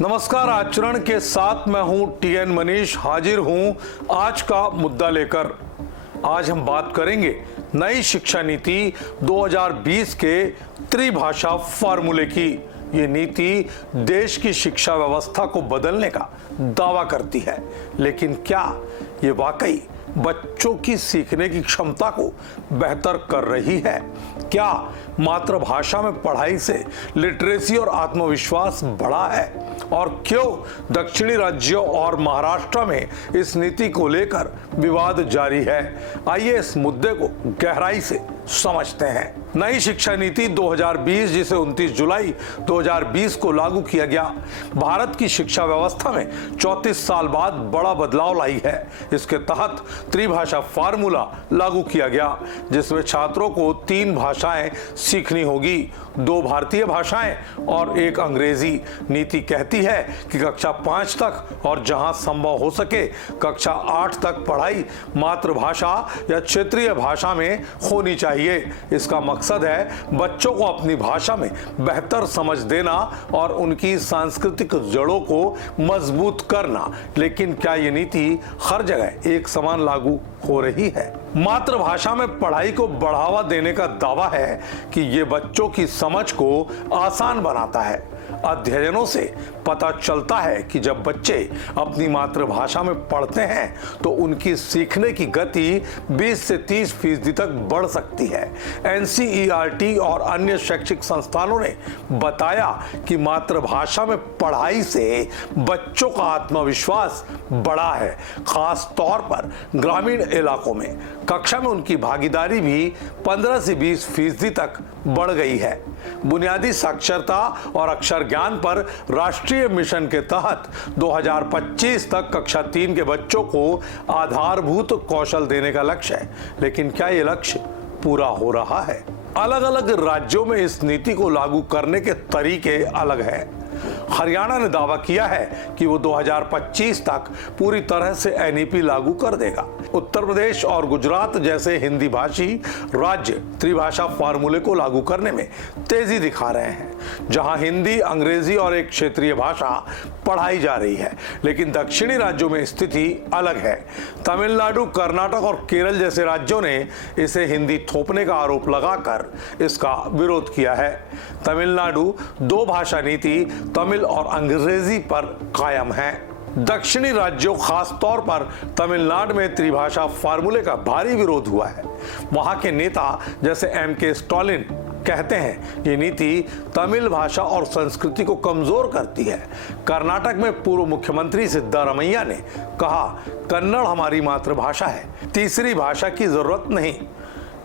नमस्कार, आचरण के साथ मैं हूं टीएन मनीष, हाजिर हूं आज का मुद्दा लेकर। आज हम बात करेंगे नई शिक्षा नीति 2020 के त्रिभाषा फार्मूले की। ये नीति देश की शिक्षा व्यवस्था को बदलने का दावा करती है, लेकिन क्या ये वाकई बच्चों की सीखने की क्षमता को बेहतर कर रही है? क्या मातृभाषा में पढ़ाई से लिटरेसी और आत्मविश्वास बढ़ा है? और क्यों दक्षिणी राज्यों और महाराष्ट्र में इस नीति को लेकर विवाद जारी है? आइए इस मुद्दे को गहराई से समझते हैं। नई शिक्षा नीति 2020, जिसे 29 जुलाई 2020 को लागू किया गया, भारत की शिक्षा व्यवस्था में 34 साल बाद बड़ा बदलाव लाई है। इसके तहत त्रिभाषा फार्मूला लागू किया गया, जिसमें छात्रों को 3 भाषाएं सीखनी होगी, 2 भारतीय भाषाएं और 1 अंग्रेजी। नीति कहती है कि कक्षा 5 तक और जहां संभव हो सके कक्षा 8 तक पढ़ाई मातृभाषा या क्षेत्रीय भाषा में होनी चाहिए। इसका मकसद है बच्चों को अपनी भाषा में बेहतर समझ देना और उनकी सांस्कृतिक जड़ों को मजबूत करना। लेकिन क्या ये नीति हर जगह एक समान लागू हो रही है? मातृभाषा में पढ़ाई को बढ़ावा देने का दावा है कि ये बच्चों की समझ को आसान बनाता है। अध्ययनों से पता चलता है कि जब बच्चे अपनी मातृभाषा में पढ़ते हैं तो उनकी सीखने की गति 20 से 30% तक बढ़ सकती है। NCERT और अन्य शैक्षिक संस्थानों ने बताया कि मातृभाषा में पढ़ाई से बच्चों का आत्मविश्वास बढ़ा है, खास तौर पर ग्रामीण इलाकों में। कक्षा में उनकी भागीदारी भी 15 से 20% तक बढ़ गई है। बुनियादी साक्षरता और अक्षर ज्ञान पर राष्ट्रीय मिशन के तहत 2025 तक कक्षा 3 के बच्चों को आधारभूत कौशल देने का लक्ष्य है। लेकिन क्या ये लक्ष्य पूरा हो रहा है? अलग अलग राज्यों में इस नीति को लागू करने के तरीके अलग हैं। हरियाणा ने दावा किया है कि वो 2025 तक पूरी तरह से NEP लागू कर देगा। उत्तर प्रदेश और गुजरात जैसे हिंदी भाषी राज्य त्रिभाषा फार्मूले को लागू करने में तेजी दिखा रहे हैं, जहां हिंदी, अंग्रेजी और एक क्षेत्रीय भाषा पढ़ाई जा रही है। लेकिन दक्षिणी राज्यों में स्थिति अलग है। तमिलनाडु, कर्नाटक और केरल जैसे राज्यों ने इसे हिंदी थोपने का आरोप लगाकर इसका विरोध किया है। तमिलनाडु 2 भाषा नीति तमिल और अंग्रेजी पर कायम है। दक्षिणी राज्यों, खास तौर पर तमिलनाडु में त्रिभाषा फार्मूले का भारी विरोध हुआ है। वहां के नेता जैसे MK स्टालिन कहते हैं ये नीति तमिल भाषा और संस्कृति को कमजोर करती है। कर्नाटक में पूर्व मुख्यमंत्री सिद्धारमैया ने कहा, कन्नड़ हमारी मातृभाषा है, तीसरी भाषा की जरूरत नहीं।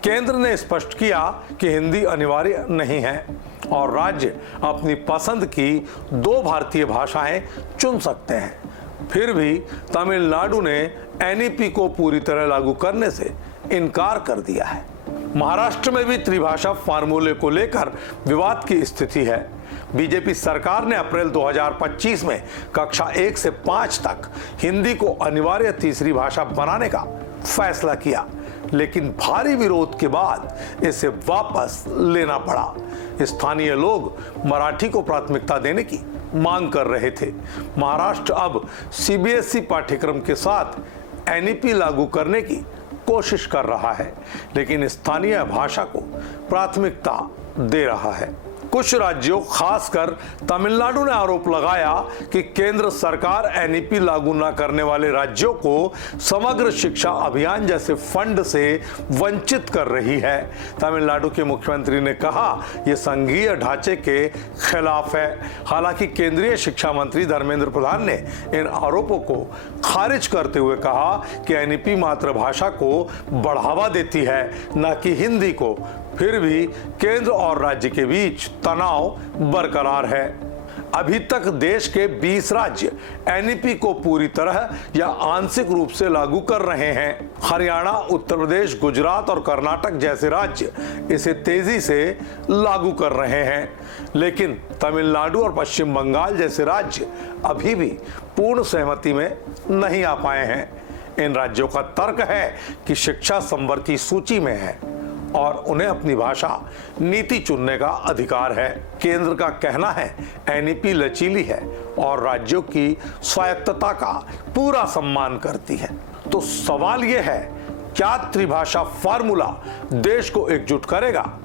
केंद्र ने स्पष्ट किया कि हिंदी अनिवार्य नहीं है और राज्य अपनी पसंद की 2 भारतीय भाषाएं चुन सकते हैं। फिर भी तमिलनाडु ने NEP को पूरी तरह लागू करने से इनकार कर दिया है। महाराष्ट्र में भी त्रिभाषा फार्मूले को लेकर विवाद की स्थिति है। बीजेपी सरकार ने अप्रैल 2025 में कक्षा 1 से 5 तक हिंदी को अनिवार्य तीसरी भाषा बनाने का फैसला किया, लेकिन भारी विरोध के बाद इसे वापस लेना पड़ा। स्थानीय लोग मराठी को प्राथमिकता देने की मांग कर रहे थे। महाराष्ट्र अब CBSE पाठ्यक्रम के साथ NEP लागू करने की कोशिश कर रहा है, लेकिन स्थानीय भाषा को प्राथमिकता दे रहा है। कुछ राज्यों, खासकर तमिलनाडु ने आरोप लगाया कि केंद्र सरकार NEP लागू न करने वाले राज्यों को समग्र शिक्षा अभियान जैसे फंड से वंचित कर रही है। तमिलनाडु के मुख्यमंत्री ने कहा यह संघीय ढांचे के खिलाफ है। हालांकि केंद्रीय शिक्षा मंत्री धर्मेंद्र प्रधान ने इन आरोपों को खारिज करते हुए कहा कि NEP मातृभाषा को बढ़ावा देती है, न कि हिंदी को। फिर भी केंद्र और राज्य के बीच तनाव बरकरार है। अभी तक देश के 20 राज्य NEP को पूरी तरह या आंशिक रूप से लागू कर रहे हैं। हरियाणा, उत्तर प्रदेश, गुजरात और कर्नाटक जैसे राज्य इसे तेजी से लागू कर रहे हैं, लेकिन तमिलनाडु और पश्चिम बंगाल जैसे राज्य अभी भी पूर्ण सहमति में नहीं आ पाए हैं। इन राज्यों का तर्क है कि शिक्षा समवर्ती सूची में है और उन्हें अपनी भाषा नीति चुनने का अधिकार है। केंद्र का कहना है एनईपी लचीली है और राज्यों की स्वायत्तता का पूरा सम्मान करती है। तो सवाल यह है, क्या त्रिभाषा फार्मूला देश को एकजुट करेगा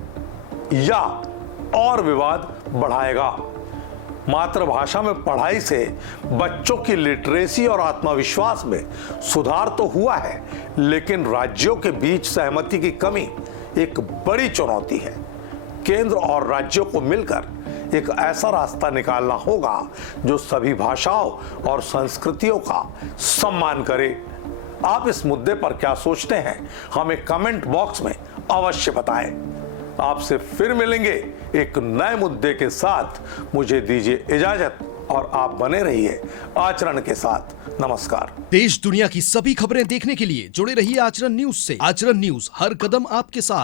या और विवाद बढ़ाएगा? मातृभाषा में पढ़ाई से बच्चों की लिटरेसी और आत्मविश्वास में सुधार तो हुआ है, लेकिन राज्यों के बीच सहमति की कमी एक बड़ी चुनौती है। केंद्र और राज्यों को मिलकर एक ऐसा रास्ता निकालना होगा जो सभी भाषाओं और संस्कृतियों का सम्मान करे। आप इस मुद्दे पर क्या सोचते हैं, हमें कमेंट बॉक्स में अवश्य बताएं। आपसे फिर मिलेंगे एक नए मुद्दे के साथ। मुझे दीजिए इजाजत और आप बने रहिए आचरण के साथ। नमस्कार। देश दुनिया की सभी खबरें देखने के लिए जुड़े रहिए आचरण न्यूज से। आचरण न्यूज, हर कदम आपके साथ।